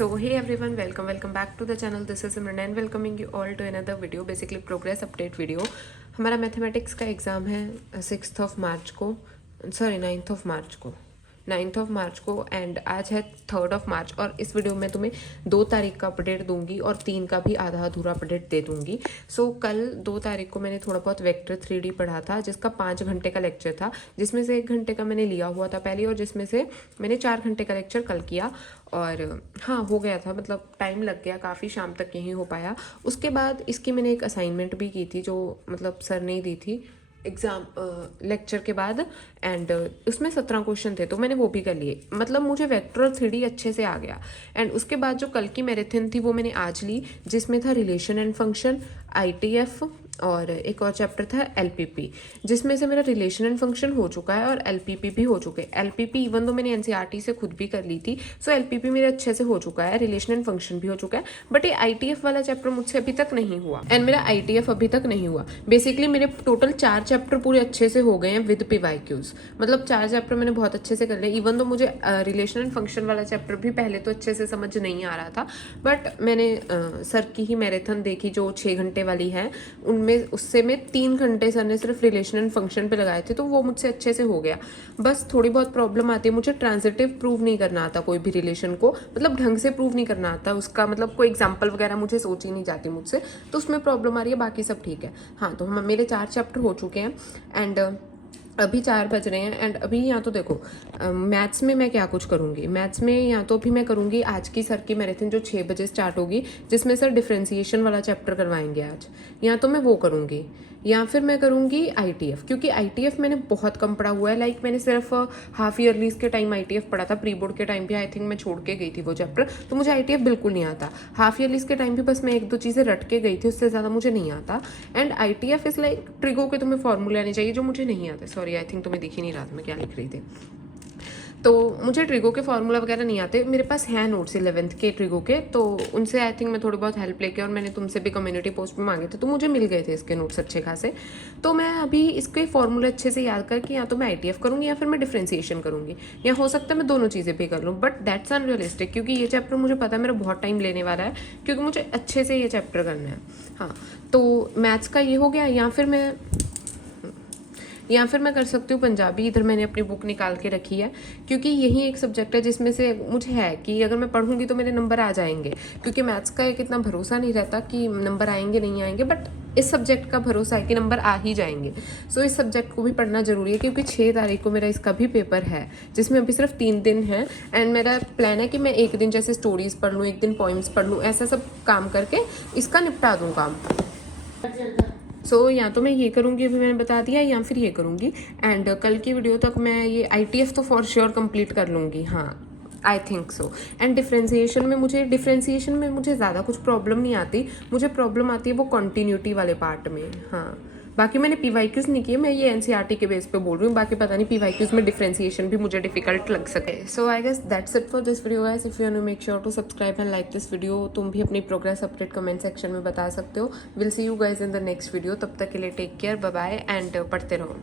So hey everyone, welcome back to the channel. This is Simran and welcoming you all to another video, basically progress update video. हमारा mathematics का exam है 6th of March को, sorry 9th of March को and आज है 3rd of March. और इस video में तुम्हें 2 तारीख का अपडेट दूंगी और 3 का भी आधा अधूरा अपडेट दे दूंगी। सो कल 2 तारीख को मैंने थोड़ा बहुत वेक्टर 3D पढ़ा था, जिसका 5 घंटे का लेक्चर था, जिसमें से 1 घंटे का मैंने लिया हुआ था पहले और जिसमें से मैंने 4 घंटे का लेक्चर कल किया। और हाँ, हो गया था, मतलब टाइम लग गया, काफ़ी शाम तक यही हो पाया। उसके बाद इसकी मैंने एक असाइनमेंट भी की थी जो मतलब सर ने दी थी एग्ज़ाम लेक्चर के बाद, एंड उसमें 17 क्वेश्चन थे तो मैंने वो भी कर लिए। मतलब मुझे वेक्टर और 3D अच्छे से आ गया। एंड उसके बाद जो कल की मैराथन थी वो मैंने आज ली, जिसमें था रिलेशन एंड फंक्शन, ITF और एक और चैप्टर था LPP, जिसमें से मेरा रिलेशन एंड फंक्शन हो चुका है और LPP भी हो चुके हैं। LPP इवन तो मैंने NCERT से खुद भी कर ली थी, सो LPP मेरे अच्छे से हो चुका है, रिलेशन एंड फंक्शन भी हो चुका है। बट ये ITF वाला चैप्टर मुझसे अभी तक नहीं हुआ एंड मेरा ITF अभी तक नहीं हुआ। बेसिकली मेरे टोटल 4 चैप्टर पूरे अच्छे से हो गए हैं विद PYQs, मतलब 4 चैप्टर मैंने बहुत अच्छे से कर लिए। इवन तो मुझे रिलेशन एंड फंक्शन वाला चैप्टर भी पहले तो अच्छे से समझ नहीं आ रहा था, बट मैंने सर की ही मैराथन देखी जो 6 घंटे वाली है, उनमें उससे में 3 घंटे सर ने सिर्फ रिलेशन एंड फंक्शन पे लगाए थे, तो वो मुझसे अच्छे से हो गया। बस थोड़ी बहुत प्रॉब्लम आती है, मुझे ट्रांजिटिव प्रूव नहीं करना आता कोई भी रिलेशन को, मतलब ढंग से प्रूव नहीं करना आता उसका, मतलब कोई एग्जाम्पल वगैरह मुझे सोच ही नहीं जाती मुझसे, तो उसमें प्रॉब्लम आ रही है। बाकी सब ठीक है। हाँ, तो हम मेरे 4 चैप्टर हो चुके हैं एंड अभी 4 बज रहे हैं। एंड अभी यहाँ तो देखो मैथ्स में मैं क्या कुछ करूँगी। मैथ्स में यहाँ तो अभी मैं करूँगी आज की सर की मैराथन जो 6 बजे स्टार्ट होगी, जिसमें सर डिफ्रेंसिएशन वाला चैप्टर करवाएंगे आज, यहाँ तो मैं वो करूँगी। या फिर मैं करूँगी ITF, क्योंकि ITF मैंने बहुत कम पढ़ा हुआ है। लाइक मैंने सिर्फ हाफ ईयरलीज के टाइम ITF पढ़ा था, प्री बोर्ड के टाइम भी आई थिंक मैं छोड़ के गई थी वो चैप्टर, तो मुझे ITF बिल्कुल नहीं आता। हाफ ईयरलीज के टाइम भी बस मैं 1-2 चीज़ें रट के गई थी, उससे ज़्यादा मुझे नहीं आता। And ITF is like trigo के तुम्हें फॉर्मूले आने चाहिए जो मुझे नहीं आते। सॉरी, आई थिंक तुम्हें दिख ही नहीं रहा था मैं क्या लिख रही थी। तो मुझे ट्रिगो के फार्मूला वगैरह नहीं आते। मेरे पास हैं नोट्स 11th के ट्रिगो के, तो उनसे आई थिंक मैं थोड़ी बहुत हेल्प लेके, और मैंने तुमसे भी कम्युनिटी पोस्ट में मांगे थे तो मुझे मिल गए थे इसके नोट्स अच्छे खासे। तो मैं अभी इसके फॉर्मूले अच्छे से याद करके या तो मैं ITF करूँगी या फिर मैं डिफ्रेंसिएशन करूँगी, या हो सकता है मैं दोनों चीज़ें भी कर लूँ, बट दैट्स अनरियलिस्टिक, क्योंकि ये चैप्टर मुझे पता है मेरा बहुत टाइम लेने वाला है, क्योंकि मुझे अच्छे से ये चैप्टर करना है। हाँ, तो मैथ्स का ये हो गया। या फिर मैं कर सकती हूँ पंजाबी। इधर मैंने अपनी बुक निकाल के रखी है, क्योंकि यही एक सब्जेक्ट है जिसमें से मुझे है कि अगर मैं पढ़ूंगी तो मेरे नंबर आ जाएंगे, क्योंकि मैथ्स का एक इतना भरोसा नहीं रहता कि नंबर आएंगे नहीं आएंगे, बट इस सब्जेक्ट का भरोसा है कि नंबर आ ही जाएंगे। सो इस सब्जेक्ट को भी पढ़ना जरूरी है, क्योंकि 6 तारीख को मेरा इसका भी पेपर है, जिसमें अभी सिर्फ 3 दिन है। एंड मेरा प्लान है कि मैं एक दिन जैसे स्टोरीज पढ़ लूँ, एक दिन पोइम्स पढ़ लूँ, ऐसा सब काम करके इसका निपटा दूँ काम। सो या तो मैं ये करूँगी, अभी मैंने बता दिया, या फिर ये करूँगी। एंड कल की वीडियो तक मैं ये ITF तो फॉर श्योर कंप्लीट कर लूँगी। हाँ, I think so. And differentiation में मुझे ज़्यादा कुछ प्रॉब्लम नहीं आती। मुझे प्रॉब्लम आती है वो कॉन्टीन्यूटी वाले पार्ट में। हाँ, बाकी मैंने PYQs नहीं किए, मैं ये NCERT के बेस पे बोल रही हूँ। बाकी पता नहीं PYQs में डिफ्रेंसिएशन भी मुझे डिफिकल्ट लग सके। So I guess that's it for this video guys. If you want to make sure to subscribe and like this video. तुम भी अपनी प्रोग्रेस अपडेट कमेंट सेक्शन में बता सकते हो। Will see you guys in the next video. तब तक के लिए take care, bye bye and पढ़ते रहो।